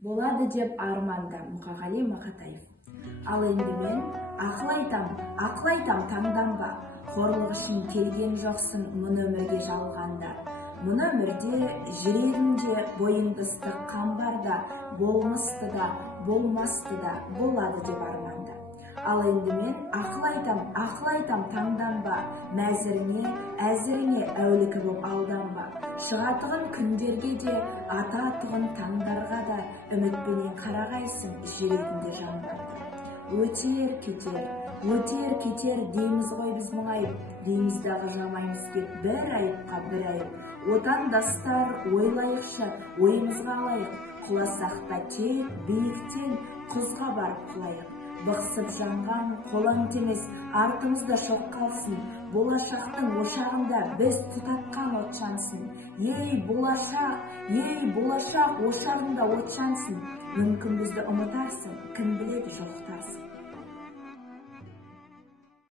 Болады деп арманда Мұқағали Мақатаев. Ал енді мен ақыл айтам таңданба, қорлық үшін келген жоқсың мұны өмірге жалғанда. Мұны өмірде жүрегімде бойыңды ыстық қан барда, болмысты да, болмасты да болады деп арманда. Ал енді мен ақыл айтам таңданба, мәзіріңе, әзіріңе әулікі боп алданба. Шығатығын күндерге де, ататығын таңдарға да, үмітпенен қарағайсың жүрегінде жандарда. Өтер кетер дейміз ғой біз мұңайып, дейміздағы жамаймыз деп бір айыпқа бір айып. Отандастар ойлайықшы, ойымызға алайық, құласақ та тек биіктен құзға барып құлайық. Бықсып жанған қолаң темес, артымызда шоқ қалсын, болашақтың ошағында біз тұтатқан от жансын. Ей болашақ ошағында от жансын, мүмкін бізді ұмытарсың, кім біледі жоқтарсың.